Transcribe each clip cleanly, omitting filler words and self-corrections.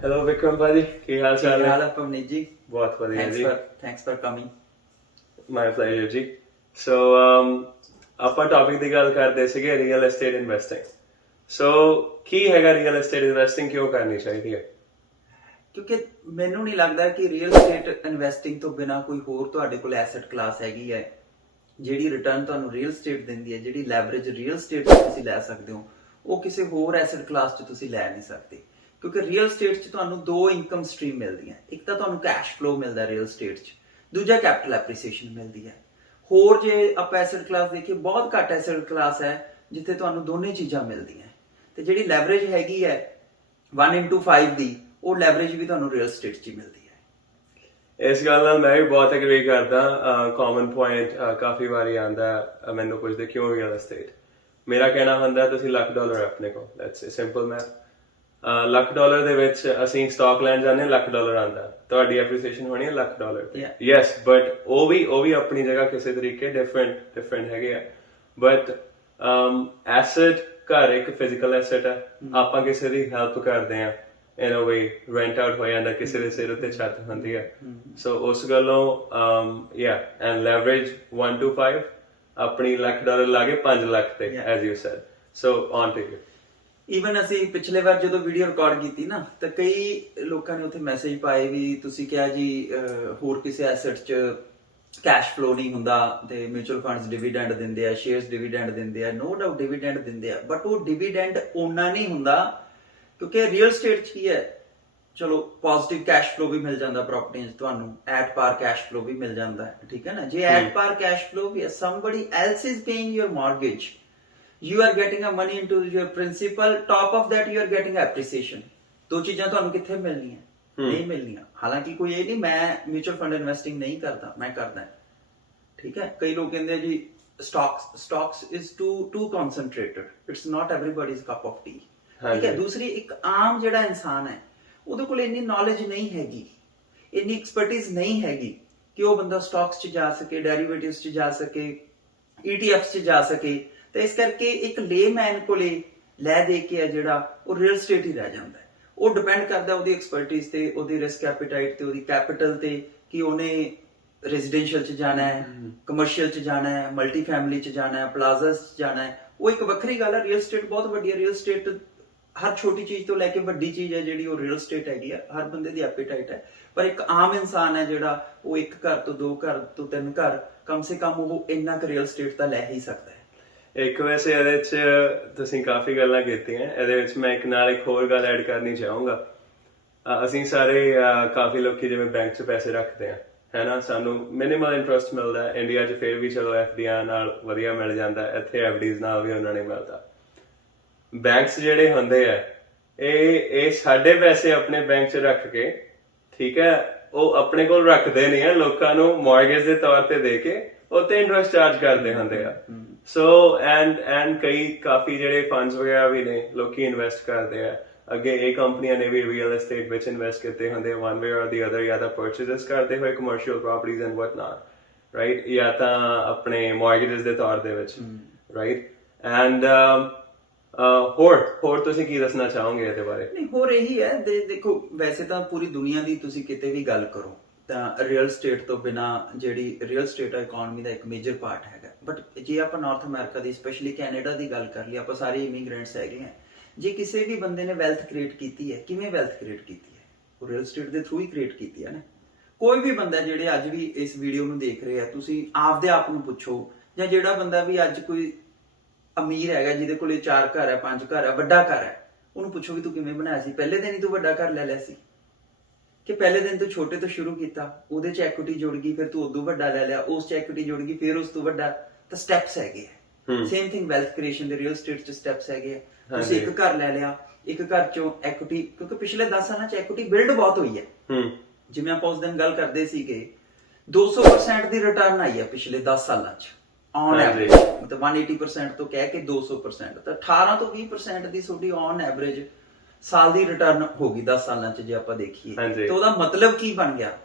Hello Vikram भाजी, ਕੀ ਹਾਲ ਚਾਲ ਹੈ? ਪਵਨੀਤ ਜੀ ਬਹੁਤ ਵਧੀਆ ਜੀ। ਥੈਂक्स ਫॉर ਕਮਿੰਗ। ਮਾਈ ਪਲੇਜ਼ਰ ਜੀ। ਸੋ ਆਪਾਂ ਟੌਪਿਕ ਦੀ ਗੱਲ ਕਰਦੇ ਸੀਗੇ ਰੀਅਲ ਐਸਟੇਟ ਇਨਵੈਸਟਿੰਗ। ਸੋ ਕੀ ਹੈਗਾ ਰੀਅਲ ਐਸਟੇਟ ਇਨਵੈਸਟਿੰਗ, ਕਿਉਂ ਕਰਨੀ ਚਾਹੀਦੀ ਹੈ? ਕਿਉਂਕਿ ਮੈਨੂੰ ਨਹੀਂ ਲੱਗਦਾ ਕਿ ਰੀਅਲ ਏਸਟੇਟ ਇਨਵੈਸਟਿੰਗ ਤੋਂ ਬਿਨਾ ਕੋਈ ਹੋਰ ਤੁਹਾਡੇ ਕੋਲ ਐਸੈਟ ਕਲਾਸ ਹੈਗੀ ਹੈ ਜਿਹੜੀ ਰਿਟਰਨ ਤੁਹਾਨੂੰ ਰੀਅਲ ਏਸਟੇਟ ਦਿੰਦੀ ਹੈ, ਜਿਹੜੀ ਲੈਵਰੇਜ ਰੀਅਲ ਏਸਟੇਟ 'ਚ ਤੁਸੀਂ ਲੈ ਸਕਦੇ ਹੋ, ਉਹ ਕਿਸੇ ਹੋਰ ਐਸੈਟ ਕਲਾਸ 'ਚ ਤੁਸੀਂ ਲੈ ਨਹੀਂ ਸਕਦੇ। ਕਿਉਂਕਿ ਰੀਅਲ ਏਸਟੇਟ 'ਚ ਤੁਹਾਨੂੰ ਦੋ ਇਨਕਮ ਸਟਰੀਮ ਮਿਲਦੀਆਂ, ਇੱਕ ਤਾਂ ਤੁਹਾਨੂੰ ਕੈਸ਼ ਫਲੋ ਮਿਲਦਾ ਰੀਅਲ ਏਸਟੇਟ 'ਚ, ਦੂਜਾ ਕੈਪੀਟਲ ਐਪਰੀਸੀਏਸ਼ਨ ਮਿਲਦੀ ਹੈ। ਹੋਰ ਜੇ ਆਪਾਂ ਐਸੈਟ ਕਲਾਸ ਦੇਖੀਏ, ਬਹੁਤ ਘੱਟ ਐਸੈਟ ਕਲਾਸ ਹੈ ਜਿੱਥੇ ਤੁਹਾਨੂੰ ਦੋਨੇ ਚੀਜ਼ਾਂ ਮਿਲਦੀਆਂ। ਤੇ ਜਿਹੜੀ ਲੈਵਰੇਜ ਹੈਗੀ ਹੈ 1:5 ਦੀ, ਉਹ ਲੈਵਰੇਜ ਵੀ ਤੁਹਾਨੂੰ ਰੀਅਲ ਏਸਟੇਟ 'ਚ ਹੀ ਮਿਲਦੀ ਹੈ। ਇਸ ਗੱਲ ਨਾਲ ਮੈਂ ਵੀ ਬਹੁਤ ਐਗਰੀ ਕਰਦਾ। ਕਾਮਨ ਪੁਆਇੰਟ ਕਾਫੀ ਵਾਰੀ ਆਉਂਦਾ, ਮੈਨੂੰ ਪੁੱਛਦੇ ਕਿਉਂ ਰੀਅਲ ਐਸਟੇਟ। ਮੇਰਾ ਕਹਿਣਾ ਹੁੰਦਾ ਤੁਸੀਂ $1,00,000 ਆਪਣੇ ਕੋਲ, ਦੈਟਸ ਸਿੰਪਲ ਮੈਥ। $1,00,000 ਦੇ ਵਿੱਚ ਅਸੀਂ ਸਟਾਕ ਲੈਣ ਜਾਂਦੇ, $1,00,000 ਆਉਂਦਾ, ਤੁਹਾਡੀ ਐਪਰੀਸੀਏਸ਼ਨ ਹੋਣੀ ਹੈ $1,00,000। ਯੈਸ, ਬਟ ਉਹ ਵੀ ਆਪਣੀ ਜਗ੍ਹਾ ਕਿਸੇ ਤਰੀਕੇ ਡਿਫਰੈਂਟ ਹੈਗੇ ਆ। ਬਟ ਐਸੈਟ ਘਰ ਇੱਕ ਫਿਜ਼ੀਕਲ ਐਸੈਟ ਹੈ, ਆਪਾਂ ਕਿਸੇ ਦੀ ਹੈਲਪ ਕਰਦੇ ਆ, in a way rent out ਹੋ ਜਾਂਦਾ, ਕਿਸੇ ਦੇ ਸਿਰ ਉੱਤੇ ਛੱਤ ਹੁੰਦੀ ਹੈ। ਸੋ ਉਸ ਗੱਲੋਂ and leverage 1 to 5, ਆਪਣੀ $1,00,000 ਲਾ ਕੇ 5 ਲੱਖ ਤੇ, as you said. So on to you. Even ਅਸੀਂ ਪਿਛਲੇ ਵਾਰ ਜਦੋਂ ਵੀਡੀਓ ਰਿਕਾਰਡ ਕੀਤੀ ਨਾ, ਤਾਂ ਕਈ ਲੋਕਾਂ ਨੇ ਉੱਥੇ ਮੈਸੇਜ ਪਾਏ ਵੀ ਤੁਸੀਂ ਕਿਹਾ ਜੀ ਹੋਰ ਕਿਸੇ ਐਸੈਟ 'ਚ ਕੈਸ਼ ਫਲੋ ਨਹੀਂ ਹੁੰਦਾ ਤੇ ਮਿਊਚੁਅਲ ਫੰਡਸ ਡਿਵੀਡੈਂਡ ਦਿੰਦੇ ਆ, ਸ਼ੇਅਰਸ ਡਿਵੀਡੈਂਡ ਦਿੰਦੇ ਆ। ਨੋ ਡਾਊਟ ਡਿਵੀਡੈਂਡ ਦਿੰਦੇ ਆ, ਬਟ ਉਹ ਡਿਵੀਡੈਂਡ ਓਨਾ ਨਹੀਂ ਹੁੰਦਾ ਕਿਉਂਕਿ ਰੀਅਲ ਏਸਟੇਟ 'ਚ ਕੀ ਹੈ, ਚਲੋ ਪੋਜ਼ਿਟਿਵ ਕੈਸ਼ ਫਲੋ ਵੀ ਮਿਲ ਜਾਂਦਾ ਪ੍ਰਾਪਰਟੀਆਂ 'ਚ, ਤੁਹਾਨੂੰ ਐਟ ਪਾਰ ਕੈਸ਼ ਫਲੋ ਵੀ ਮਿਲ ਜਾਂਦਾ ਹੈ, ਠੀਕ ਹੈ ਨਾ। ਜੇ ਐਟ ਪਾਰ ਕੈਸ਼ ਫਲੋ ਵੀ ਹੈ, somebody else is paying your mortgage, you are getting a money into your principal, top of that you are getting appreciation। ਦੋ ਚੀਜ਼ਾਂ ਤੁਹਾਨੂੰ ਕਿੱਥੇ ਮਿਲਣੀਆਂ? ਨਹੀਂ ਮਿਲਣੀਆਂ। ਹਾਲਾਂਕਿ ਕੋਈ ਇਹ ਨਹੀਂ ਮੈਂ ਮਿਊਚੁਅਲ ਫੰਡ ਇਨਵੈਸਟਿੰਗ ਨਹੀਂ ਕਰਦਾ, ਮੈਂ ਕਰਦਾ, ਠੀਕ ਹੈ। ਕਈ ਲੋਕ ਕਹਿੰਦੇ ਜੀ stocks is too concentrated, it's not everybody's cup of tea, ਠੀਕ ਹੈ। ਦੂਸਰੀ, ਇੱਕ ਆਮ ਜਿਹੜਾ ਇਨਸਾਨ ਹੈ ਉਹਦੇ ਕੋਲ ਇੰਨੀ ਨੌਲੇਜ ਨਹੀਂ ਹੈਗੀ, ਇੰਨੀ ਐਕਸਪਰਟਿਜ਼ ਨਹੀਂ ਹੈਗੀ ਕਿ ਉਹ ਬੰਦਾ ਸਟਾਕਸ 'ਚ ਜਾ ਸਕੇ, ਡੈਰੀਵੇਟਿਵਸ 'ਚ ਜਾ ਸਕੇ, ETFs 'ਚ ਜਾ ਸਕੇ। ਤੇ ਇਸ ਕਰਕੇ ਇੱਕ ਲੇਮੈਨ ਕੋਲੇ ਲੈ ਦੇ ਕੇ ਆ ਜਿਹੜਾ, ਉਹ ਰੀਅਲ ਏਸਟੇਟ ਹੀ ਰਹਿ ਜਾਂਦਾ ਹੈ। ਉਹ ਡਿਪੈਂਡ ਕਰਦਾ ਉਹਦੀ ਐਕਸਪਰਟਿਜ਼ ਤੇ, ਉਹਦੀ ਰਿਸਕ ਐਪੀਟਾਈਟ ਤੇ, ਉਹਦੀ ਕੈਪੀਟਲ ਤੇ, ਕਿ ਉਹਨੇ ਰੈਜ਼ੀਡੈਂਸ਼ੀਅਲ 'ਚ ਜਾਣਾ ਹੈ, ਕਮਰਸ਼ੀਅਲ 'ਚ ਜਾਣਾ ਹੈ, ਮਲਟੀ ਫੈਮਿਲੀ 'ਚ ਜਾਣਾ ਹੈ, ਪਲਾਜ਼ਾਸ 'ਚ ਜਾਣਾ ਹੈ। ਉਹ ਇੱਕ ਵੱਖਰੀ ਗੱਲ ਹੈ। ਰੀਅਲ ਏਸਟੇਟ ਬਹੁਤ ਵੱਡੀ ਹੈ। ਰੀਅਲ ਏਸਟੇਟ ਹਰ ਛੋਟੀ ਚੀਜ਼ ਤੋਂ ਲੈ ਕੇ ਵੱਡੀ ਚੀਜ਼ ਹੈ ਜਿਹੜੀ, ਉਹ ਰੀਅਲ ਏਸਟੇਟ ਹੈਗੀ ਆ। ਹਰ ਬੰਦੇ ਦੀ ਐਪੀਟਾਈਟ ਹੈ। ਪਰ ਇੱਕ ਆਮ ਇਨਸਾਨ ਹੈ ਜਿਹੜਾ, ਉਹ ਇੱਕ ਘਰ ਤੋਂ 2 ਘਰ ਤੋਂ 3 ਘਰ ਕਮ ਸੇ ਕਮ ਉਹ ਇੰਨਾ ਕੁ ਰੀਅਲ ਏਸਟੇਟ ਤਾਂ ਲੈ ਹੀ ਸਕਦਾ ਹੈ। ਇੱਕ ਵੈਸੇ ਇਹਦੇ 'ਚ ਤੁਸੀਂ ਕਾਫੀ ਗੱਲਾਂ ਕੀਤੀਆਂ, ਇਹਦੇ ਵਿੱਚ ਮੈਂ ਇੱਕ ਹੋਰ ਗੱਲ ਐਡ ਕਰਨੀ ਚਾਹੂੰਗਾ। ਅਸੀਂ ਸਾਰੇ ਕਾਫੀ ਲੋਕੀ ਜਿਵੇਂ ਬੈਂਕ 'ਚ ਪੈਸੇ ਰੱਖਦੇ ਆ, ਹੈ ਨਾ, ਸਾਨੂੰ ਮਿਨੀਮਲ ਇੰਟਰਸਟ ਮਿਲਦਾ। ਇੰਡੀਆ 'ਚ ਫਿਰ ਵੀ ਚਲੋ FDਆਂ ਨਾਲ ਵਧੀਆ ਮਿਲ ਜਾਂਦਾ, ਇੱਥੇ FDs ਨਾਲ ਵੀ ਉਹਨਾਂ ਨੇ ਮਿਲਦਾ। ਬੈਂਕਸ ਜਿਹੜੇ ਹੁੰਦੇ ਆ, ਇਹ ਸਾਡੇ ਪੈਸੇ ਆਪਣੇ ਬੈਂਕ 'ਚ ਰੱਖ ਕੇ, ਠੀਕ ਹੈ, ਉਹ ਆਪਣੇ ਕੋਲ ਰੱਖਦੇ ਨਹੀਂ ਆ, ਲੋਕਾਂ ਨੂੰ ਮੌਰਗੇਜ ਦੇ ਤੌਰ ਤੇ ਦੇ ਕੇ ਉੱਤੇ ਇੰਟਰਸਟ ਚਾਰਜ ਕਰਦੇ ਹੁੰਦੇ ਆ। ਸੋ ਐਂਡ ਕਈ ਕਾਫੀ ਜਿਹੜੇ ਫੰਡਸ ਵਗੈਰਾ ਵੀ ਨੇ, ਲੋਕੀ ਇਨਵੈਸਟ ਕਰਦੇ ਆ। ਅੱਗੇ ਇਹ ਕੰਪਨੀਆਂ ਨੇ ਵੀ ਰੀਅਲ ਐਸਟੇਟ ਵਿੱਚ ਇਨਵੈਸਟ ਕੀਤੇ ਹੁੰਦੇ, ਵਨ ਵੇ ਔਰ ਦੀ ਅਦਰ, ਜਾਂ ਤਾਂ ਪਰਚੇਜ਼ਸ ਕਰਦੇ ਹੋਏ commercial properties and what not, right, ਜਾਂ ਤਾਂ ਆਪਣੇ ਮੌਰਗੇਜਸ ਦੇ ਤੌਰ ਦੇ ਵਿੱਚ, ਰਾਈਟ। ਐਂਡ ਹੋਰ ਤੁਸੀਂ ਕੀ ਦੱਸਣਾ ਚਾਹੋਗੇ ਇਹਦੇ ਬਾਰੇ? ਨਹੀਂ, ਹੋਰ ਇਹੀ ਹੈ, ਦੇਖੋ ਵੈਸੇ ਤਾਂ ਪੂਰੀ ਦੁਨੀਆ ਦੀ ਤੁਸੀਂ ਕਿਤੇ ਵੀ ਗੱਲ ਕਰੋ ਤਾਂ ਰੀਅਲ ਏਸਟੇਟ ਤੋਂ ਬਿਨਾ, ਜਿਹੜੀ ਰੀਅਲ ਏਸਟੇਟ ਇਕਨੋਮੀ ਦਾ ਇੱਕ ਮੇਜਰ ਪਾਰਟ ਹੈਗਾ। ਬਟ ਜੇ ਆਪਾਂ ਨਾਰਥ ਅਮਰੀਕਾ ਦੀ, ਸਪੈਸ਼ਲੀ ਕੈਨੇਡਾ ਦੀ ਗੱਲ ਕਰ ਲਈ, ਆਪਾਂ ਸਾਰੇ ਇਮੀਗ੍ਰੈਂਟਸ ਹੈਗੇ ਹਾਂ। ਜੇ ਕਿਸੇ ਵੀ ਬੰਦੇ ਨੇ ਵੈਲਥ ਕ੍ਰੀਏਟ ਕੀਤੀ ਹੈ, ਕਿਵੇਂ ਵੈਲਥ ਕ੍ਰੀਏਟ ਕੀਤੀ ਹੈ? ਉਹ ਰੀਅਲ ਏਸਟੇਟ ਦੇ ਥਰੂ ਹੀ ਕ੍ਰੀਏਟ ਕੀਤੀ ਹੈ ਨਾ। ਕੋਈ ਵੀ ਬੰਦਾ ਜਿਹੜੇ ਅੱਜ ਵੀ ਇਸ ਵੀਡੀਓ ਨੂੰ ਦੇਖ ਰਹੇ ਆ, ਤੁਸੀਂ ਆਪਦੇ ਆਪ ਨੂੰ ਪੁੱਛੋ, ਜਾਂ ਜਿਹੜਾ ਬੰਦਾ ਵੀ ਅੱਜ ਕੋਈ ਅਮੀਰ ਹੈਗਾ ਜਿਹਦੇ ਕੋਲੇ 4 ਘਰ ਹੈ, 5 ਘਰ ਹੈ, ਵੱਡਾ ਘਰ ਹੈ, ਉਹਨੂੰ ਪੁੱਛੋ ਵੀ ਤੂੰ ਕਿਵੇਂ ਬਣਾਇਆ ਸੀ? ਪਹਿਲੇ ਦਿਨ ਹੀ ਤੂੰ ਵੱਡਾ ਘਰ ਲੈ ਲਿਆ ਸੀ, ਕਿ ਪਹਿਲੇ ਦਿਨ ਤੂੰ ਛੋਟੇ ਤੋਂ ਸ਼ੁਰੂ ਕੀਤਾ, ਉਹਦੇ 'ਚ ਐਕੁਇਟੀ ਜੁੜ ਗਈ, ਫਿਰ ਤੂੰ ਉਦੋਂ ਵੱਡਾ ਲੈ ਲਿਆ, ਉਸ 'ਚ ਐਕੁਇਟੀ ਜੁੜ ਗਈ, ਫਿਰ ਉਸ ਤੋਂ ਵੱਡਾ। ਤਾਂ ਸਟੈਪਸ ਹੈਗੇ ਆ। ਸੇਮ ਥਿੰਗ ਵੈਲਥ ਕ੍ਰੀਏਸ਼ਨ ਦੇ ਰੀਅਲ ਏਸਟੇਟ 'ਚ ਸਟੈਪਸ ਹੈਗੇ ਆ। ਤੁਸੀਂ ਇੱਕ ਘਰ ਲੈ ਲਿਆ, ਇੱਕ ਘਰ 'ਚੋਂ ਐਕੁਇਟੀ, ਕਿਉਂਕਿ ਪਿਛਲੇ 10 ਸਾਲਾਂ 'ਚ ਐਕੁਇਟੀ ਬਿਲਡ ਬਹੁਤ ਹੋਈ ਹੈ। ਜਿਵੇਂ ਆਪਾਂ ਉਸ ਦਿਨ ਗੱਲ ਕਰਦੇ ਸੀਗੇ, 200% ਦੀ ਰਿਟਰਨ ਆਈ ਹੈ ਪਿਛਲੇ 10 ਸਾਲਾਂ 'ਚ ਔਨ ਐਵਰੇਜ, ਮਤਲਬ 180% ਤੋਂ ਕਹਿ ਕੇ 200%, ਤਾਂ 18 ਤੋਂ 20% ਦੀ ਤੁਹਾਡੀ ਔਨ ਐਵਰੇਜ ਸਾਲ ਦੀ ਰਿਟਰਨ ਹੋ ਗਈ 10 ਸਾਲਾਂ 'ਚ ਜੇ ਆਪਾਂ ਦੇਖੀਏ। ਤਾਂ ਉਹਦਾ ਮਤਲਬ ਕੀ ਬਣ ਗਿਆ?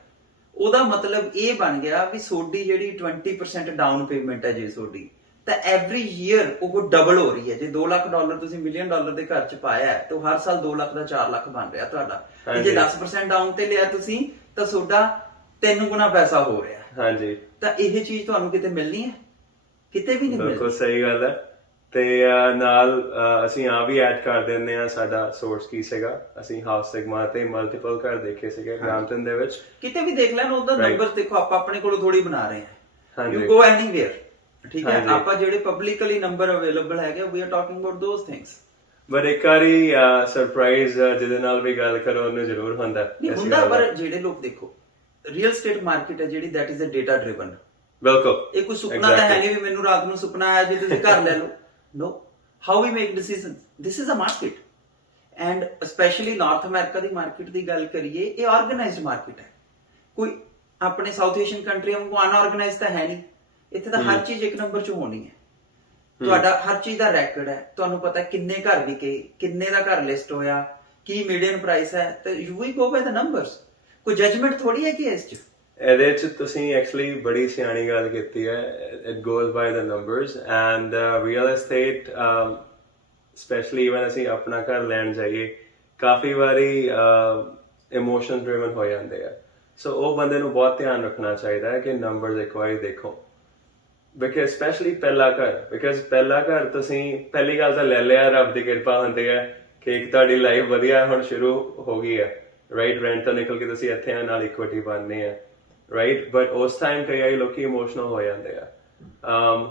ਉਹਦਾ ਮਤਲਬ ਇਹ ਬਣ ਗਿਆ ਵੀ ਤੁਹਾਡੀ ਜਿਹੜੀ 20% ਡਾਊਨ ਪੇਮੈਂਟ ਹੈ ਜੇ ਤੁਹਾਡੀ, ਤਾਂ ਐਵਰੀ ਈਅਰ ਉਹ ਡਬਲ ਹੋ ਰਹੀ ਹੈ। ਜੇ $2 ਲੱਖ ਤੁਸੀਂ $1 ਮਿਲੀਅਨ ਦੇ ਘਰ ਚ ਪਾਇਆ ਹੈ ਤਾਂ ਹਰ ਸਾਲ 2 ਲੱਖ ਦਾ 4 ਲੱਖ ਬਣ ਰਿਹਾ ਤੁਹਾਡਾ। ਤੇ ਜੇ 10% ਡਾਊਨ ਤੇ ਲਿਆ ਤੁਸੀਂ ਤਾਂ ਤੁਹਾਡਾ 3 ਗੁਣਾ ਪੈਸਾ ਹੋ ਰਿਹਾ। ਹਾਂਜੀ, ਤਾਂ ਇਹ ਚੀਜ਼ ਤੁਹਾਨੂੰ ਕਿਤੇ ਮਿਲਣੀ ਹੈ? ਕਿਤੇ ਵੀ ਨਹੀਂ ਮਿਲਣੀ। ਬਿਲਕੁਲ ਸਹੀ ਗੱਲ ਹੈ। ਤੇ ਨਾਲ ਅਸੀਂ ਆ ਵੀ ਐਡ ਕਰ ਦਿੰਦੇ ਆ, ਸਾਡਾ ਸੋਰਸ ਕੀ ਸੀਗਾ, ਅਸੀਂ ਹਾਊਸ ਸਿਗਮਾ ਤੇ ਮਲਟੀਪਲ ਘਰ ਦੇਖੇ ਸੀਗੇ ਬ੍ਰੈਂਪਟਨ ਦੇ ਵਿੱਚ। ਕਿਤੇ ਵੀ ਦੇਖ ਲੈਣ ਉਹਦਾ ਨੰਬਰ ਦੇਖੋ, ਆਪਾਂ ਆਪਣੇ ਕੋਲੋਂ ਥੋੜੀ ਬਣਾ ਰਹੇ ਹਾਂ। ਹਾਂਜੀ। ਯੂ ਗੋ ਐਨੀਵੇਅਰ, ਠੀਕ ਹੈ। ਆਪਾਂ ਜਿਹੜੇ ਪਬਲਿਕਲੀ ਨੰਬਰ ਅਵੇਲੇਬਲ ਹੈਗੇ, we are talking about those things. But ਇੱਕ ਵਾਰੀ ਸਰਪ੍ਰਾਈਜ਼ ਜਿਹਦੇ ਨਾਲ ਵੀ ਗੱਲ ਕਰੋ ਉਹਨੂੰ ਜ਼ਰੂਰ ਹੁੰਦਾ ਪਰ ਜਿਹੜੇ ਲੋਕ ਦੇਖੋ, ਰੀਅਲ ਸਟੇਟ ਮਾਰਕੀਟ ਹੈ ਜਿਹੜੀ, that is a data driven. ਬਿਲਕੁਲ, ਇਹ ਕੋਈ ਸੁਪਨਾ ਤਾਂ ਹੈ ਨਹੀਂ ਵੀ ਮੈਨੂੰ ਰਾਤ ਨੂੰ ਸੁਪਨਾ ਆਇਆ ਜੇ ਤੁਸੀਂ ਘਰ ਲੈ ਲਓ। No, how we make decisions, this is a market, and especially North America the market ਦੀ ਗੱਲ ਕਰੀਏ, ਇਹ ਆਰਗੇਨਾਈਜ਼ਡ ਮਾਰਕੀਟ ਹੈ। ਕੋਈ ਆਪਣੇ ਸਾਊਥ ਏਸ਼ੀਅਨ ਕੰਟਰੀਆਂ ਵਾਂਗੂ ਅਨਆਰਗੇਨਾਈਜ਼ਡ ਤਾਂ ਹੈ ਨਹੀਂ। ਇੱਥੇ ਤਾਂ ਹਰ ਚੀਜ਼ ਇੱਕ ਨੰਬਰ 'ਚ ਹੋਣੀ ਹੈ। ਤੁਹਾਡਾ ਹਰ ਚੀਜ਼ ਦਾ ਰੈਕੋਰਡ ਹੈ, ਤੁਹਾਨੂੰ ਪਤਾ ਕਿੰਨੇ ਘਰ ਵਿਕੇ, ਕਿੰਨੇ ਦਾ ਘਰ ਲਿਸਟ ਹੋਇਆ, ਕੀ ਮੀਡੀਅਨ ਪ੍ਰਾਈਸ ਹੈ, ਤੇ you we go by the numbers. ਕੋਈ ਜਜਮੈਂਟ ਥੋੜੀ ਹੈ ਕਿ ਇਸ 'ਚ। ਇਹਦੇ ਚ ਤੁਸੀਂ ਐਕਚੁਅਲੀ ਬੜੀ ਸਿਆਣੀ ਗੱਲ ਕੀਤੀ ਹੈ। It goes by the numbers and real estate specially when ਅਸੀਂ ਆਪਣਾ ਘਰ ਲੈਣ ਜਾਈਏ, ਕਾਫੀ ਵਾਰੀ ਇਮੋਸ਼ਨ ਡਰਿਵਨ ਹੋ ਜਾਂਦੇ ਆ। ਸੋ ਉਹ ਬੰਦੇ ਨੂੰ ਬਹੁਤ ਧਿਆਨ ਰੱਖਣਾ ਚਾਹੀਦਾ ਹੈ ਕਿ ਨੰਬਰਸ ਇੱਕ ਵਾਰੀ ਦੇਖੋ, ਬਿਕਾਜ਼ ਸਪੈਸ਼ਲੀ ਪਹਿਲਾ ਘਰ ਤੁਸੀਂ ਪਹਿਲੀ ਗੱਲ ਤਾਂ ਲੈ ਲਿਆ, ਰੱਬ ਦੀ ਕਿਰਪਾ ਹੁੰਦੀ ਹੈ ਕਿ ਇੱਕ ਤੁਹਾਡੀ ਲਾਈਫ ਵਧੀਆ ਹੁਣ ਸ਼ੁਰੂ ਹੋ ਗਈ ਹੈ, ਰਾਈਟ। ਰੈਂਟ ਤੋਂ ਨਿਕਲ ਕੇ ਤੁਸੀਂ ਇੱਥੇ ਆ, ਨਾਲ ਇਕਵਿਟੀ ਬਣਨੀ ਹੈ, ਰਾਈਟ। ਬਟ ਉਸ ਟਾਈਮ ਕਈ ਲੋਕੀ ਇਮੋਸ਼ਨਲ ਹੋ ਜਾਂਦੇ ਆ।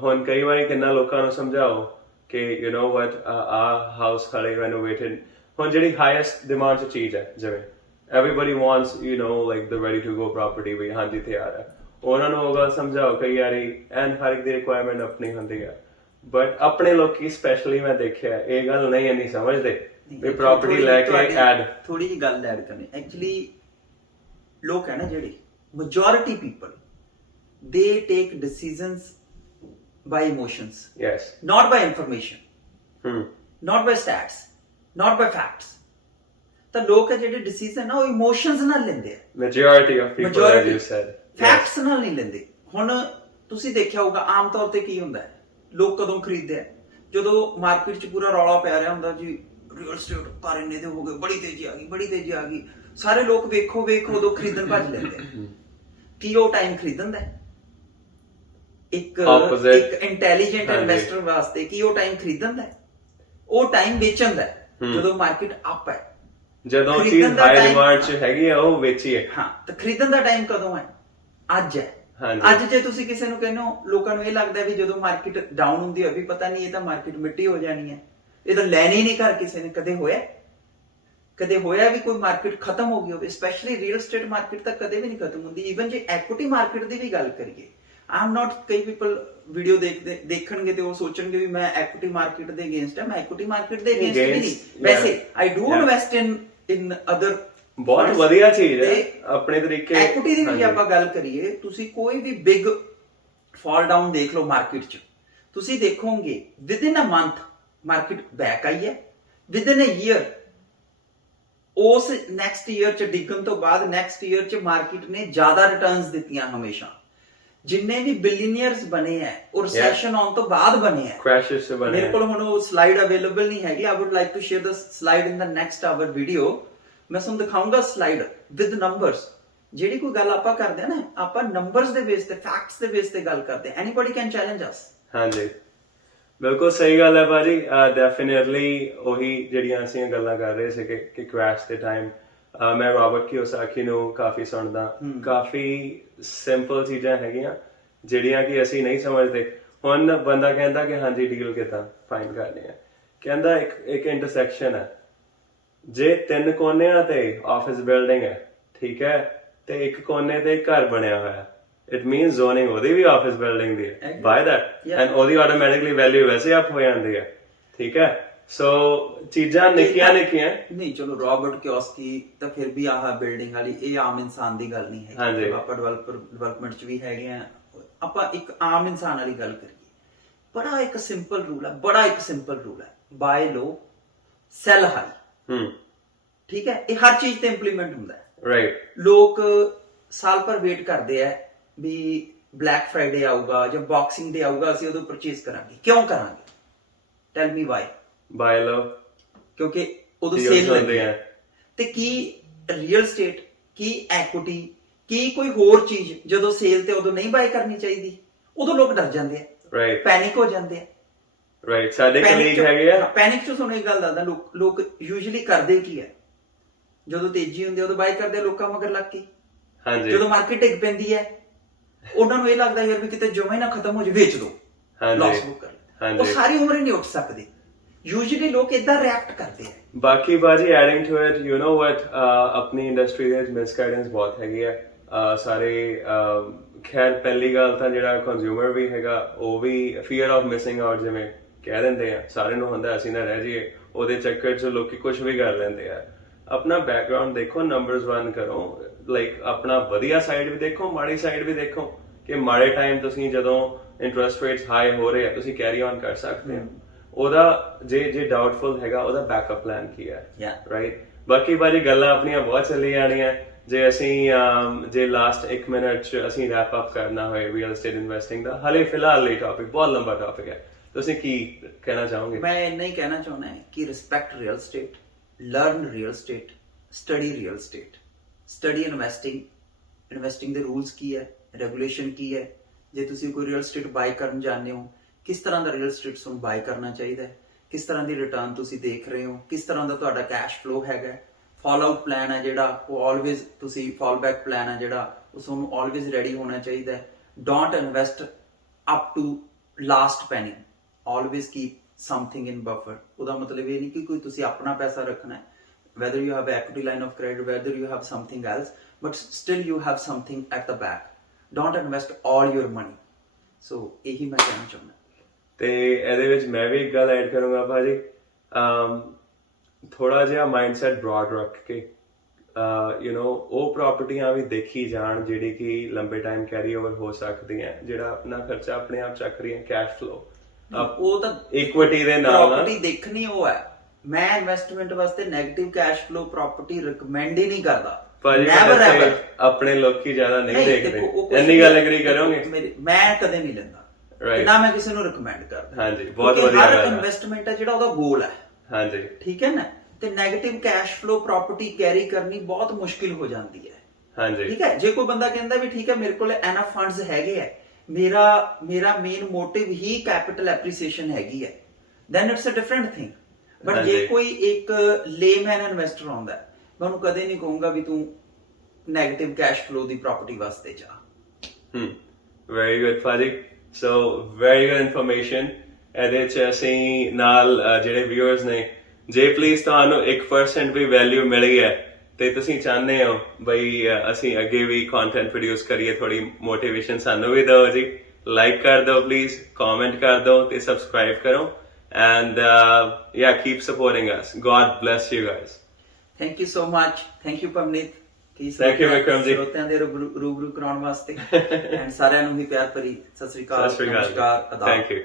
ਹੁਣ ਕਈ ਵਾਰੀ ਕਿੰਨਾ ਲੋਕਾਂ ਨੂੰ ਸਮਝਾਓ ਕਿ ਯੂ ਨੋ ਵਟ, ਆ ਹਾਊਸ ਖਾਲੀ ਰੈਨੋਵੇਟਡ, ਹੁਣ ਜਿਹੜੀ ਹਾਈਐਸਟ ਡਿਮਾਂਡ 'ਚ ਚੀਜ਼ ਹੈ, ਜਿਵੇਂ everybody wants, you know, like the ready to go property, ਵੀ ਹਾਂਜੀ ਤਿਆਰ ਹੈ, ਉਹਨਾਂ ਨੂੰ ਉਹ ਗੱਲ ਸਮਝਾਓ ਕਈ ਵਾਰੀ, ਐਂਡ ਹਰ ਇੱਕ ਦੀ ਰਿਕੁਆਇਰਮੈਂਟ ਆਪਣੀ ਹੁੰਦੀ ਹੈ। ਬਟ ਆਪਣੇ ਲੋਕੀ ਸਪੈਸ਼ਲੀ ਮੈਂ ਦੇਖਿਆ ਇਹ ਗੱਲ ਨਹੀਂ ਇੰਨੀ ਸਮਝਦੇ ਵੀ ਪ੍ਰਾਪਰਟੀ ਲੈ ਕੇ ਐਡ। ਥੋੜੀ ਜਿਹੀ ਗੱਲ ਐਡ ਕਰਨੀ, ਐਕਚੁਅਲੀ ਲੋਕ ਹੈ ਨਾ ਜਿਹੜੇ majority people, they take decisions by emotions, yes, not by information, not by stats, not by facts. ਤਾਂ ਲੋਕ ਹੈ ਜਿਹੜੇ ਡਿਸੀਜਨ ਨਾ ਉਹ ਇਮੋਸ਼ਨਸ ਨਾਲ ਲੈਂਦੇ ਆ। majority of people, as you said, facts ਨਾਲ ਨਹੀਂ ਲੈਂਦੇ। ਹੁਣ ਤੁਸੀਂ ਦੇਖਿਆ ਹੋਊਗਾ ਆਮ ਤੌਰ ਤੇ ਕੀ ਹੁੰਦਾ ਹੈ, ਲੋਕ ਕਦੋਂ ਖਰੀਦਦੇ ਆ, ਜਦੋਂ ਮਾਰਕੀਟ 'ਚ ਪੂਰਾ ਰੌਲਾ ਪੈ ਰਿਹਾ ਹੁੰਦਾ ਜੀ, ਰੀਅਲ ਸਟੇਟ ਪਰ ਇੰਨੇ ਦੇ ਹੋ ਗਏ, ਬੜੀ ਤੇਜ਼ੀ ਆ ਗਈ, ਸਾਰੇ ਲੋਕ ਵੇਖੋ ਉਦੋਂ ਖਰੀਦਣ ਭੱਜ ਲੈਂਦੇ ਆ। ਕੀ ਉਹ ਟਾਈਮ ਖਰੀਦਣ ਦਾ? ਇੱਕ ਇੰਟੈਲੀਜੈਂਟ ਇਨਵੈਸਟਰ ਵਾਸਤੇ ਕੀ ਉਹ ਟਾਈਮ ਖਰੀਦਣ ਦਾ? ਉਹ ਟਾਈਮ ਵੇਚਣ ਦਾ, ਜਦੋਂ ਮਾਰਕੀਟ ਅਪ ਹੈ, ਜਦੋਂ ਚੀਜ਼ ਹਾਈ ਡਿਮਾਂਡ 'ਚ ਹੈਗੀ ਆ ਉਹ ਵੇਚੀਏ। ਹਾਂ, ਤਾਂ ਖਰੀਦਣ ਦਾ ਟਾਈਮ ਕਦੋਂ ਹੈ? ਅੱਜ ਹੈ। ਅੱਜ ਜੇ ਤੁਸੀਂ ਕਿਸੇ ਨੂੰ ਕਹਿੰਦੇ ਹੋ, ਲੋਕਾਂ ਨੂੰ ਇਹ ਲੱਗਦਾ ਵੀ ਜਦੋਂ ਮਾਰਕੀਟ ਡਾਊਨ ਹੁੰਦੀ ਹੈ ਵੀ ਪਤਾ ਨਹੀਂ ਇਹ ਤਾਂ ਮਾਰਕੀਟ ਮਿੱਟੀ ਹੋ ਜਾਣੀ ਹੈ, ਇਹ ਤਾਂ ਲੈਣੀ ਨਹੀਂ ਘਰ ਕਿਸੇ ਨੇ। ਕਦੇ ਹੋਇਆ ਵੀ ਕੋਈ ਮਾਰਕੀਟ ਖਤਮ ਹੋ ਗਈ ਹੋਵੇ? ਸਪੈਸ਼ਲੀ ਰੀਅਲ ਸਟੇਟ ਮਾਰਕੀਟ ਤਾਂ ਕਦੇ ਵੀ ਨਹੀਂ ਖਤਮ ਹੁੰਦੀ। ਈਵਨ ਜੇ ਐਕੁਇਟੀ ਮਾਰਕੀਟ ਦੀ ਵੀ ਗੱਲ ਕਰੀਏ, ਆਈ ਐਮ ਨਾਟ, ਕਈ ਪੀਪਲ ਵੀਡੀਓ ਦੇਖਣਗੇ ਤੇ ਉਹ ਸੋਚਣਗੇ ਵੀ ਮੈਂ ਐਕੁਇਟੀ ਮਾਰਕੀਟ ਦੇ ਅਗੇਂਸਟ ਹੈ। ਮੈਂ ਐਕੁਇਟੀ ਮਾਰਕੀਟ ਦੇ ਅਗੇਂਸਟ ਨਹੀਂ, ਵੈਸੇ I do invest in other. ਬਹੁਤ ਵਧੀਆ ਚੀਜ਼ ਹੈ ਆਪਣੇ ਤਰੀਕੇ। ਐਕੁਇਟੀ ਦੀ ਵੀ ਜੇ ਆਪਾਂ ਗੱਲ ਕਰੀਏ, ਤੁਸੀਂ ਕੋਈ ਵੀ ਬਿਗ ਫਾਲ ਡਾਊਨ ਦੇਖ ਲਓ ਮਾਰਕੀਟ 'ਚ, ਤੁਸੀਂ ਦੇਖੋਗੇ within a month market back ਆਈ ਹੈ, ਵਿਦਿਨ ਅ ਈਅਰ ਉਸ ਨੈਕਸਟ ਈਅਰ 'ਚ ਡਿੱਗਣ ਤੋਂ ਬਾਅਦ ਨੈਕਸਟ ਈਅਰ 'ਚ ਮਾਰਕੀਟ ਨੇ ਜ਼ਿਆਦਾ ਰਿਟਰਨਸ ਦਿੱਤੀਆਂ ਹਮੇਸ਼ਾ। ਜਿੰਨੇ ਵੀ ਬਿਲੀਅਨੀਅਰਸ ਬਣੇ ਹੈ ਉਹ ਰਿਸੈਸ਼ਨ ਆਉਣ ਤੋਂ ਬਾਅਦ ਬਣੇ ਹੈ, ਕ੍ਰੈਸ਼ਸ ਬਣੇ। ਮੇਰੇ ਕੋਲ ਹੁਣ ਉਹ ਸਲਾਈਡ ਅਵੇਲੇਬਲ ਨਹੀਂ ਹੈਗੀ। I would like to share the slide in the next our video. ਮੈਂ ਤੁਹਾਨੂੰ ਦਿਖਾਉਂਗਾ ਸਲਾਈਡ ਵਿਦ ਨੰਬਰਸ। ਜਿਹੜੀ ਕੋਈ ਗੱਲ ਆਪਾਂ ਕਰਦੇ ਆ ਨਾ, ਆਪਾਂ ਨੰਬਰਸ ਦੇ ਬੇਸ ਤੇ, ਫੈਕਟਸ ਦੇ ਬੇਸ ਤੇ ਗੱਲ ਕਰਦੇ ਆ। ਐਨੀਬਡੀ ਕੈਨ ਚੈਲੰਜ ਅਸ। ਹਾਂਜੀ, ਬਿਲਕੁਲ ਸਹੀ ਗੱਲ ਹੈ ਭਾਜੀ। ਡੈਫੀਨਿਟਲੀ ਉਹੀ ਜਿਹੜੀਆਂ ਅਸੀਂ ਗੱਲਾਂ ਕਰ ਰਹੇ ਸੀ ਕਿ ਕ੍ਰੈਸ਼ ਦੇ ਟਾਈਮ ਮੈਂ ਰਾਬਰਟ ਕਿਓਸਾਕੀ ਨੂੰ ਕਾਫੀ ਸੁਣਦਾ। ਕਾਫੀ ਸਿੰਪਲ ਚੀਜ਼ਾਂ ਹੈਗੀਆਂ ਜਿਹੜੀਆਂ ਕਿ ਅਸੀਂ ਨਹੀਂ ਸਮਝਦੇ। ਹੁਣ ਬੰਦਾ ਕਹਿੰਦਾ ਕਿ ਹਾਂਜੀ ਡੀਲ ਕਿੱਦਾਂ ਫਾਈਂਡ ਕਰਨੀ ਹੈ, ਕਹਿੰਦਾ ਇੱਕ ਇੰਟਰਸੈਕਸ਼ਨ ਹੈ, ਜੇ 3 ਕੋਨਿਆਂ ਤੇ ਆਫਿਸ ਬਿਲਡਿੰਗ ਹੈ, ਠੀਕ ਹੈ, ਤੇ ਇੱਕ ਕੋਨੇ ਤੇ ਘਰ ਬਣਿਆ ਹੋਇਆ, ਇਟ ਮੀਨਸ ਜ਼ੋਨਿੰਗ ਉਹਦੀ ਵੀ ਆਫਿਸ ਬਿਲਡਿੰਗ ਦੀ ਹੈ, ਬਾਏ ਦੈਟ, ਐਂਡ ਉਹਦੀ ਆਟੋਮੈਟਿਕਲੀ ਵੈਲਿਊ ਵੈਸੇ ਅਪ ਹੋ ਜਾਂਦੀ ਹੈ, ਠੀਕ ਹੈ। ਸੋ ਚੀਜ਼ਾਂ ਨਿੱਕੀਆਂ ਨਹੀਂ, ਚਲੋ ਰਾਬਰਟ ਕਿਓਸਾਕੀ ਤਾਂ ਫਿਰ ਵੀ ਆਹ ਬਿਲਡਿੰਗ ਵਾਲੀ, ਇਹ ਆਮ ਇਨਸਾਨ ਦੀ ਗੱਲ ਨਹੀਂ ਹੈ। ਆਪਾਂ ਡਿਵੈਲਪਮੈਂਟ 'ਚ ਵੀ ਹੈਗੇ ਆ, ਆਪਾਂ ਇੱਕ ਆਮ ਇਨਸਾਨ ਵਾਲੀ ਗੱਲ ਕਰੀਏ। ਬੜਾ ਇੱਕ ਸਿੰਪਲ ਰੂਲ ਹੈ, ਬਾਏ ਲੋ ਸੈਲ ਹਾਈ, ਠੀਕ ਹੈ। ਇਹ ਹਰ ਚੀਜ਼ ਤੇ ਇੰਪਲੀਮੈਂਟ ਹੁੰਦਾ ਹੈ, ਰਾਈਟ। ਲੋਕ ਸਾਲ ਭਰ ਵੇਟ ਕਰਦੇ ਆ ਵੀ ਬਲੈਕ ਫਰਾਈਡੇ ਆਊਗਾ ਜਾਂ ਬਾਕਸਿੰਗ ਡੇ ਆਊਗਾ ਅਸੀਂ ਉਦੋਂ ਪਰਚੇਸ ਕਰਾਂਗੇ? ਕਿਉਂ ਕਰਾਂਗੇ? ਟੈਲ ਮੀ ਵਾਈ। ਬਾਏ ਲਓ, ਕਿਉਂਕਿ ਉਦੋਂ Deals ਸੇਲ ਹੁੰਦੇ ਲੱਗਦੀ ਆ। ਹੈ। ਤੇ ਕੀ ਰੀਅਲ ਸਟੇਟ, ਕੀ ਐਕੁਇਟੀ, ਕੀ ਕੋਈ ਹੋਰ ਚੀਜ਼ ਜਦੋਂ ਸੇਲ ਤੇ ਉਦੋਂ ਨਹੀਂ ਬਾਏ ਕਰਨੀ ਚਾਹੀਦੀ? ਉਦੋਂ ਲੋਕ ਡਰ ਜਾਂਦੇ ਆ, ਰਾਈਟ ਪੈਨਿਕ ਹੋ ਜਾਂਦੇ ਆ। ਰਾਈਟ। ਸਾਡੇ ਕਲੀਗ ਹੈਗੇ ਆ, ਪੈਨਿਕ ਚ ਤੁਹਾਨੂੰ ਇੱਕ ਗੱਲ ਦੱਸਦਾ, ਲੋਕ ਯੂਜੂਅਲੀ ਕਰਦੇ ਕੀ ਹੈ, ਜਦੋਂ ਤੇਜ਼ੀ ਹੁੰਦੀ ਹੈ ਉਦੋਂ ਬਾਏ ਕਰਦੇ ਆ ਲੋਕਾਂ ਮਗਰ ਲੱਗ ਕੇ। ਹਾਂਜੀ ਜਦੋਂ ਮਾਰਕੀਟ ਡਿੱਗ ਪੈਂਦੀ ਹੈ ਉਹਨਾਂ ਨੂੰ ਇਹ ਲੱਗਦਾ ਯਾਰ ਵੀ ਕਿਤੇ ਜਮਾ ਹੀ ਨਾ ਖਤਮ ਹੋ ਜਾਵੇ, ਵੇਚ ਦੋ, ਹਾਂਜੀ ਲਾਸ ਬੁੱਕ ਕਰ ਲਓ। ਉਹ ਹਾਂਜੀ। ਸਾਰੀ ਉਮਰ ਹੀ ਨਹੀਂ ਉੱਠ ਸਕਦੇ। ਯੂਜੂਅਲੀ ਲੋਕ ਇਦਾਂ ਰਿਐਕਟ ਕਰਦੇ ਆ। ਬਾਕੀ ਬਾਜੀ adding to it, you know what, ਆਪਣੀ ਇੰਡਸਟਰੀ ਦੇ ਵਿੱਚ ਮਿਸਗਾਈਡੈਂਸ ਬਹੁਤ ਹੈਗੀ ਹੈ। ਸਾਰੇ ਖੈਰ ਪਹਿਲੀ ਗੱਲ ਤਾਂ ਜਿਹੜਾ ਕੰਜ਼ਿਊਮਰ ਵੀ ਹੈਗਾ ਉਹ ਵੀ ਫੀਅਰ ਆਫ ਮਿਸਿੰਗ ਆਊਟ ਜਿਵੇਂ ਕਹਿ ਦਿੰਦੇ ਆ, ਸਾਰਿਆਂ ਨੂੰ ਹੁੰਦਾ ਅਸੀਂ ਨਾ ਰਹਿ ਜਾਈਏ, ਉਹਦੇ ਚੱਕਰ 'ਚ ਲੋਕੀ ਕੁਝ ਵੀ ਕਰ ਲੈਂਦੇ ਆ। ਆਪਣਾ ਬੈਕਗ੍ਰਾਉਂਡ ਦੇਖੋ, ਨੰਬਰਸ ਰਨ ਕਰੋ, ਲਾਈਕ ਆਪਣਾ ਵਧੀਆ ਸਾਈਡ ਵੀ ਦੇਖੋ, ਮਾੜੀ ਸਾਈਡ ਵੀ ਦੇਖੋ ਕਿ ਮਾੜੇ ਟਾਈਮ ਤੁਸੀਂ ਜਦੋਂ ਇੰਟਰਸਟ ਰੇਟਸ ਹਾਈ ਹੋ ਰਹੇ ਆ ਤੁਸੀਂ ਕੈਰੀ ਔਨ ਕਰ ਸਕਦੇ ਹੋ। ਉਹਦਾ ਜੇ ਡਾਊਟਫੁਲ ਹੈਗਾ ਉਹਦਾ ਬੈਕਅਪ ਪਲਾਨ ਕੀ ਹੈ, ਰਾਈਟ। ਬਾਕੀ ਬਾਜੀ ਗੱਲਾਂ ਆਪਣੀਆਂ ਬਹੁਤ ਚੱਲੀ ਜਾਣੀਆਂ। ਜੇ ਅਸੀਂ ਜੇ ਲਾਸਟ 1 ਮਿੰਟ 'ਚ ਅਸੀਂ ਰੈਪ ਅਪ ਕਰਨਾ ਹੋਏ ਰੀਅਲ ਏਸਟੇਟ ਇਨਵੈਸਟਿੰਗ ਦਾ, ਹਲੇ ਫਿਲਹਾਲ ਲਈ ਟੌਪਿਕ ਬਹੁਤ ਲੰਬਾ ਟੌਪਿਕ ਹੈ, ਤੁਸੀਂ ਕੀ ਕਹਿਣਾ ਚਾਹੋਗੇ? ਮੈਂ ਇੰਨਾ ਹੀ ਕਹਿਣਾ ਚਾਹੁੰਦਾ ਹਾਂ ਕਿ respect real estate, learn real estate, study real estate, study investing ਦੇ ਰੂਲਸ ਕੀ ਹੈ, ਰੈਗੂਲੇਸ਼ਨ ਕੀ ਹੈ। ਜੇ ਤੁਸੀਂ ਕੋਈ ਰੀਅਲ ਸਟੇਟ ਬਾਏ ਕਰਨ ਜਾਂਦੇ ਹੋ, ਕਿਸ ਤਰ੍ਹਾਂ ਦਾ ਰੀਅਲ ਸਟੇਟ ਤੁਹਾਨੂੰ ਬਾਏ ਕਰਨਾ ਚਾਹੀਦਾ ਹੈ, ਕਿਸ ਤਰ੍ਹਾਂ ਦੀ ਰਿਟਰਨ ਤੁਸੀਂ ਦੇਖ ਰਹੇ ਹੋ, ਕਿਸ ਤਰ੍ਹਾਂ ਦਾ ਤੁਹਾਡਾ ਕੈਸ਼ ਫਲੋ ਹੈਗਾ, ਫਾਲ ਆਊਟ ਪਲਾਨ ਹੈ ਜਿਹੜਾ ਉਹ ਆਲਵੇਜ਼, ਤੁਸੀਂ ਫਾਲ ਬੈਕ ਪਲਾਨ ਹੈ ਜਿਹੜਾ ਉਹ ਤੁਹਾਨੂੰ ਆਲਵੇਜ਼ ਰੈਡੀ ਹੋਣਾ ਚਾਹੀਦਾ ਹੈ। Don't invest up to last penny, always keep something in buffer. ਉਹਦਾ ਮਤਲਬ ਇਹ ਨਹੀਂ ਕਿ ਕੋਈ ਤੁਸੀਂ ਆਪਣਾ ਪੈਸਾ ਰੱਖਣਾ ਹੈ, whether you have equity line of credit, whether you have something else, but still you have something at the back. Don't invest all your money. So ਇਹੀ ਮੈਂ ਕਹਿਣਾ ਚਾਹੁੰਦਾ। ਤੇ ਇਹਦੇ ਵਿੱਚ ਮੈਂ ਵੀ ਇੱਕ ਗੱਲ ਐਡ ਕਰੂੰਗਾ ਭਾਜੀ, ਥੋੜਾ ਜਿਹਾ ਮਾਈਂਡਸੈਟ ਬ੍ਰੌਡ ਰੱਖ ਕੇ ਯੂ نو ਉਹ ਪ੍ਰਾਪਰਟੀਆਂ ਵੀ ਦੇਖੀ ਜਾਣ ਜਿਹੜੀ ਕਿ ਲੰਬੇ ਟਾਈਮ ਕੈਰੀ ਓਵਰ ਹੋ ਸਕਦੀਆਂ, ਜਿਹੜਾ ਆਪਣਾ ਖਰਚਾ ਆਪਣੇ ਆਪ ਚੱਕ ਰਹੀ ਹੈ, ਕੈਸ਼ ਫਲੋ ਉਹ ਤਾਂ ਇਕੁਇਟੀ ਦੇ ਨਾਲ ਪ੍ਰਾਪਰਟੀ ਦੇਖਣੀ ਉਹ ਹੈ। ਮੈਂ ਇਨਵੈਸਟਮੈਂਟ ਵਾਸਤੇ negative cash flow property recommend ਹੀ ਨਹੀਂ ਕਰਦਾ। Never ever। ਆਪਣੇ ਲੋਕੀ ਜ਼ਿਆਦਾ ਨਹੀਂ ਦੇਖਦੇ, ਇੰਨੀ ਗੱਲ ਐਗਰੀ ਕਰੋਗੇ? ਮੈਂ ਕਦੇ ਨਹੀਂ ਲੈਂਦਾ, ਨਾ ਮੈਂ ਕਿਸੇ ਨੂੰ ਰਿਕਮੈਂਡ ਕਰਦਾ। ਹਾਂਜੀ, ਬਹੁਤ ਵਧੀਆ ਗੱਲ ਹੈ। ਹਰ ਇਨਵੈਸਟਮੈਂਟ ਹੈ ਜਿਹੜਾ ਉਹਦਾ ਗੋਲ ਹੈ, ਹਾਂਜੀ ਠੀਕ ਹੈ ਨਾ। ਤੇ negative cash flow property carry ਕਰਨੀ ਬਹੁਤ ਮੁਸ਼ਕਿਲ ਹੋ ਜਾਂਦੀ ਹੈ, ਹਾਂਜੀ ਠੀਕ ਹੈ। ਜੇ ਕੋਈ ਬੰਦਾ ਕਹਿੰਦਾ ਵੀ ਠੀਕ ਹੈ ਮੇਰੇ ਕੋਲ ਐਨਫ ਫੰਡਸ ਹੈਗੇ ਆ, ਮੇਰਾ ਮੇਨ ਮੋਟਿਵ ਹੀ ਕੈਪੀਟਲ ਐਪਰੀਸੀਏਸ਼ਨ ਹੈਗੀ ਹੈ, then it's a different thing. But ਜੇ ਕੋਈ ਇੱਕ ਲੇਮੈਨ ਇਨਵੈਸਟਰ ਆਉਂਦਾ, ਮੈਂ ਉਹਨੂੰ ਕਦੇ ਨਹੀਂ ਕਹੂੰਗਾ ਵੀ ਤੂੰ 네ਗੇਟਿਵ ਕੈਸ਼ ਫਲੋ ਦੀ ਪ੍ਰਾਪਰਟੀ ਵਾਸਤੇ ਜਾ। ਵੈਰੀ ਗੁੱਡ ਭਾਜੀ, ਸੋ ਵੈਰੀ ਗੁੱਡ ਇਨਫੋਰਮੇਸ਼ਨ। ਇਹਦੇ ਚ ਅਸੀਂ ਨਾਲ ਜਿਹੜੇ ਵਿਊਅਰਸ ਨੇ, ਜੇ ਪਲੀਜ਼ ਤੁਹਾਨੂੰ 1% ਵੀ ਵੈਲਿਊ ਮਿਲੀ ਹੈ ਤੇ ਤੁਸੀਂ ਚਾਹੁੰਦੇ ਹੋ ਬਈ ਅਸੀਂ ਅੱਗੇ ਵੀ ਕੰਟੈਂਟ ਪ੍ਰੋਡਿਊਸ ਕਰੀਏ, ਥੋੜੀ ਮੋਟੀਵੇਸ਼ਨ ਸਾਨੂੰ ਵੀ ਦਿਓ ਜੀ, ਲਾਈਕ ਕਰ ਦਿਓ ਪਲੀਜ਼, ਕਮੈਂਟ ਕਰ ਦਿਓ ਤੇ ਸਬਸਕ੍ਰਾਈਬ ਕਰੋ। And yeah, keep supporting us. God bless you guys. Thank you so much. Thank you Pamnit. Thank you Vikram ji. ਸਰੋਤਿਆਂ ਦੇ ਰੂਬਰੂ ਕਰਾਉਣ ਵਾਸਤੇ ਐਂਡ ਸਾਰਿਆਂ ਨੂੰ ਵੀ ਪਿਆਰ ਭਰੀ ਸਤਿ ਸ੍ਰੀ ਅਕਾਲ, ਨਮਸਕਾਰ, ਆਦਾਬ। Thank you.